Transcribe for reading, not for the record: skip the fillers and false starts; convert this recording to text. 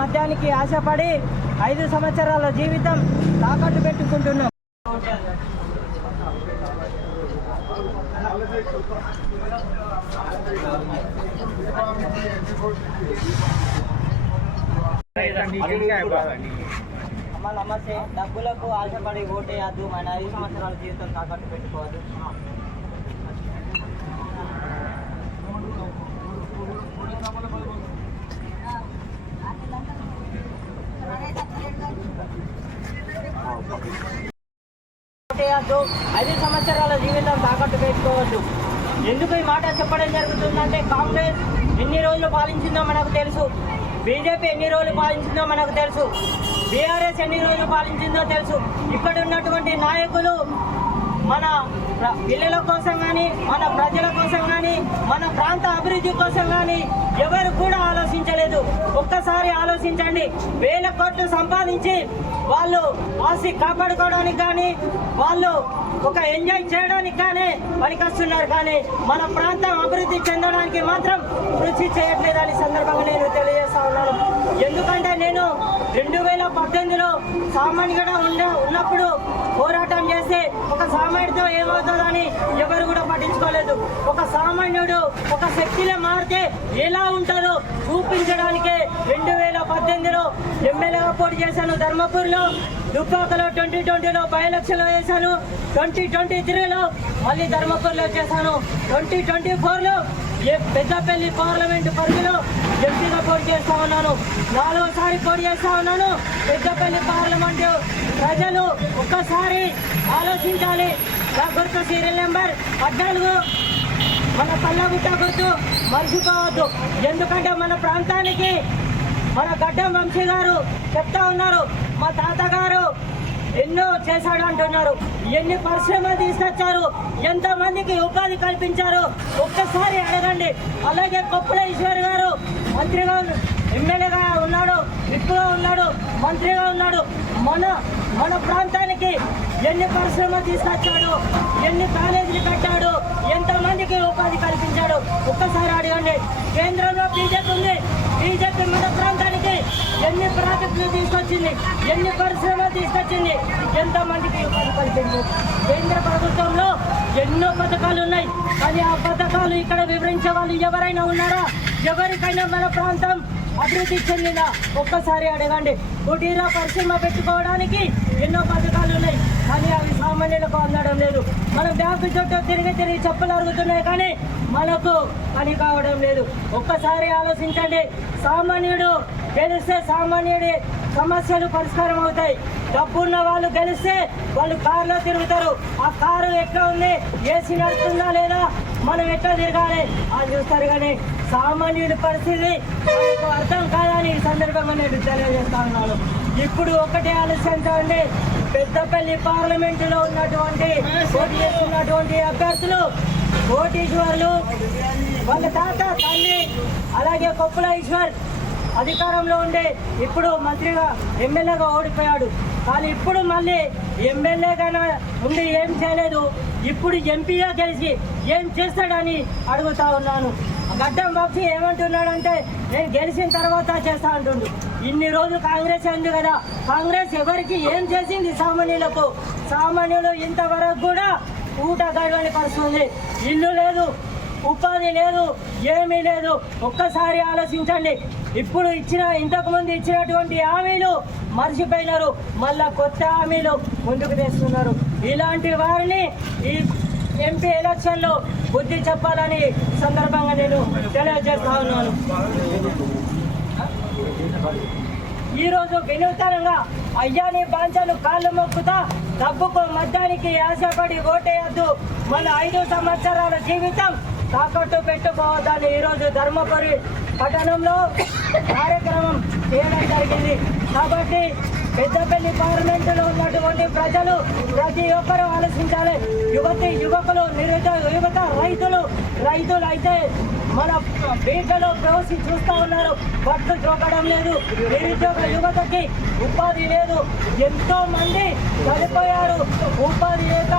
మద్యానికి ఆశపడి 5 సంవత్సరాల జీవితం తాకట్టు పెట్టుకుంటున్నాం. నమస్తే. డబ్బులకు ఆశపడి ఓటేయద్దు, మన 5 సంవత్సరాల జీవితం తాకట్టు పెట్టుకోవద్దు. ఓటేయద్దు, 5 సంవత్సరాల జీవితం తాకట్టు పెట్టుకోవద్దు. ఎందుకు ఈ మాట చెప్పడం జరుగుతుందంటే, కాంగ్రెస్ ఎన్ని రోజులు పాలించిందో మనకు తెలుసు, బీజేపీ ఎన్ని రోజులు పాలించిందో మనకు తెలుసు, బీఆర్ఎస్ ఎన్ని రోజులు పాలించిందో తెలుసు. ఇక్కడ ఉన్నటువంటి నాయకులు మన పిల్లల కోసం కానీ, మన ప్రజల కోసం కానీ, మన ప్రాంత అభివృద్ధి కోసం కానీ ఎవరు కూడా ఆలోచించలేదు. ఒక్కసారి ఆలోచించండి. 1000 కోట్లు సంపాదించి వాళ్ళు ఆస్తి కాపాడుకోవడానికి కానీ, వాళ్ళు ఒక ఎంజాయ్ చేయడానికి కానీ పనికొస్తున్నారు, కానీ మన ప్రాంతం అభివృద్ధి చెందడానికి మాత్రం కృషి చేయట్లేదని సందర్భంగా నేను తెలియజేస్తా ఉన్నాను. ఎందుకంటే నేను 2018లో సామాన్యుగా ఉన్నప్పుడు పోరాటం చేస్తే ఒక సామాన్యుడితో ఏమవుతుందని ఎవరు కూడా పట్టించుకోలేదు. ఒక సామాన్యుడు ఒక శక్తిలో మారితే ఎలా ఉంటుందో చూపించడానికే 2018లో ఎమ్మెల్యేగా పోటీ చేశాను ధర్మపూర్లో, దుబ్బాకలో 2020లో బై ఎలక్షన్లో వేశాను, 2023లో మళ్ళీ ధర్మపూర్లో చేశాను, 2024లో పెద్దపల్లి పార్లమెంటు పరిధిలో ఎంపీగా పోటీ చేస్తా ఉన్నాను. 4వసారి పోటీ చేస్తా ఉన్నాను. పెద్దపల్లి పార్లమెంటు ప్రజలు ఒక్కసారి ఆలోచించాలి. నా గుర్తు సీరియల్ నెంబర్ 14 మన పల్లగుట్ట గుర్తు మర్చిపోవద్దు. ఎందుకంటే మన ప్రాంతానికి మన గడ్డం వంశీ గారు చెప్తా ఉన్నారు, మా తాతగారు ఎన్నో చేశాడు అంటున్నారు. ఎన్ని పరిశ్రమలు తీసుకొచ్చారు, ఎంతమందికి ఉపాధి కల్పించారు ఒక్కసారి అడగండి. అలాగే కొప్పుల ఈశ్వర్ గారు మంత్రిగా ఎమ్మెల్యేగా ఉన్నాడు, విప్పుగా ఉన్నాడు, మంత్రిగా ఉన్నాడు. మన ప్రాంతానికి ఎన్ని పరిశ్రమలు తీసుకొచ్చాడు, ఎన్ని కాలేజీలు కట్టాడు, ఎంతమందికి ఉపాధి కల్పించాడు ఒక్కసారి అడగండి. కేంద్రంలో బీజేపీ ఉంది, బీజేపీ మన ప్రాంతానికి ఎన్ని ప్రాజెక్టులు తీసుకొచ్చింది, ఎన్ని పరిశ్రమలు తీసుకొచ్చింది, ఎంతమందికి ఉపాధి కల్పించింది. కేంద్ర ప్రభుత్వంలో ఎన్నో పథకాలు ఉన్నాయి, కానీ ఆ పథకాలు ఇక్కడ వివరించే వాళ్ళు ఎవరైనా ఉన్నారా? ఎవరికైనా మన ప్రాంతం అభివృద్ధి చెందిందా ఒక్కసారి అడగండి. కుటీర పరిశ్రమ పెట్టుకోవడానికి ఎన్నో పథకాలు ఉన్నాయి, కానీ అవి సామాన్యులకు అందడం లేదు. మన బ్యాంకు చుట్టూ తిరిగి చెప్పులు అరుగుతున్నాయి, కానీ మనకు పని కావడం లేదు. ఒక్కసారి ఆలోచించండి. సామాన్యుడు గెలిస్తే సామాన్యుడి సమస్యలు పరిష్కారం అవుతాయి. డబ్బున్న వాళ్ళు గెలిస్తే వాళ్ళు కారులో తిరుగుతారు. ఆ కారు ఎట్లా ఉంది, ఏసీ నడుస్తుందా లేదా, మనం ఎట్లా తిరగాలి అని చూస్తారు, కానీ సామాన్యుడి పరిస్థితి మనకు అర్థం కాదని ఈ సందర్భంగా నేను తెలియజేస్తా ఉన్నాను. ఇప్పుడు ఒకటే ఆలోచించండి. పెద్దపల్లి పార్లమెంటులో ఉన్నటువంటి పోటీ చేస్తున్నటువంటి అభ్యర్థులు కోటీశ్వర్లు, వాళ్ళ తాత తల్లి, అలాగే కొప్పుల ఈశ్వర్ అధికారంలో ఉండే ఇప్పుడు మంత్రిగా ఎమ్మెల్యేగా ఓడిపోయాడు, కానీ ఇప్పుడు మళ్ళీ ఎమ్మెల్యేగా ఉండి ఏం చేయలేదు. ఇప్పుడు ఎంపీగా గెలిచి ఏం చేస్తాడని అడుగుతా ఉన్నాను. గడ్డం బాబు ఏమంటున్నాడంటే, నేను గెలిచిన తర్వాత చేస్తా అంటుండు. ఇన్ని రోజులు కాంగ్రెస్ ఉంది కదా, కాంగ్రెస్ ఎవరికి ఏం చేసింది సామాన్యులకు? సామాన్యులు ఇంతవరకు కూడా ఊట గడవని పరిస్థితుంది. ఇల్లు లేదు, ఉపాధి లేదు, ఏమీ లేదు. ఒక్కసారి ఆలోచించండి. ఇప్పుడు ఇంతకుముందు ఇచ్చినటువంటి హామీలు మర్చిపోయినారు, మళ్ళా కొత్త హామీలు ముందుకు తెస్తున్నారు. ఇలాంటి వారిని ఈ ఎంపీ ఎలక్షన్లో బుద్ధి చెప్పాలని సందర్భంగా నేను తెలియజేస్తా ఉన్నాను. ఈరోజు వినూతనంగా అయ్యాని బాంచను కాళ్ళు మొక్కుతా, డబ్బుకు మద్యానికి ఆశపడి ఓటేయద్దు, మన 5 సంవత్సరాల జీవితం తాకట్టు పెట్టుకోవద్దని ఈరోజు ధర్మపురి పట్టణంలో కార్యక్రమం చేయడం జరిగింది. కాబట్టి పెద్దపల్లి పార్లమెంటులో ఉన్నటువంటి ప్రజలు ప్రతి ఒక్కరూ ఆలోచించాలి. యువకులు, నిరుద్యోగ యువత, రైతులు అయితే మన బీటలో ప్రవేశి చూస్తూ ఉన్నారు. బట్లు చూపడం లేదు, నిరుద్యోగ యువతకి ఉపాధి లేదు, ఎంతో మంది చనిపోయారు ఉపాధి లేక.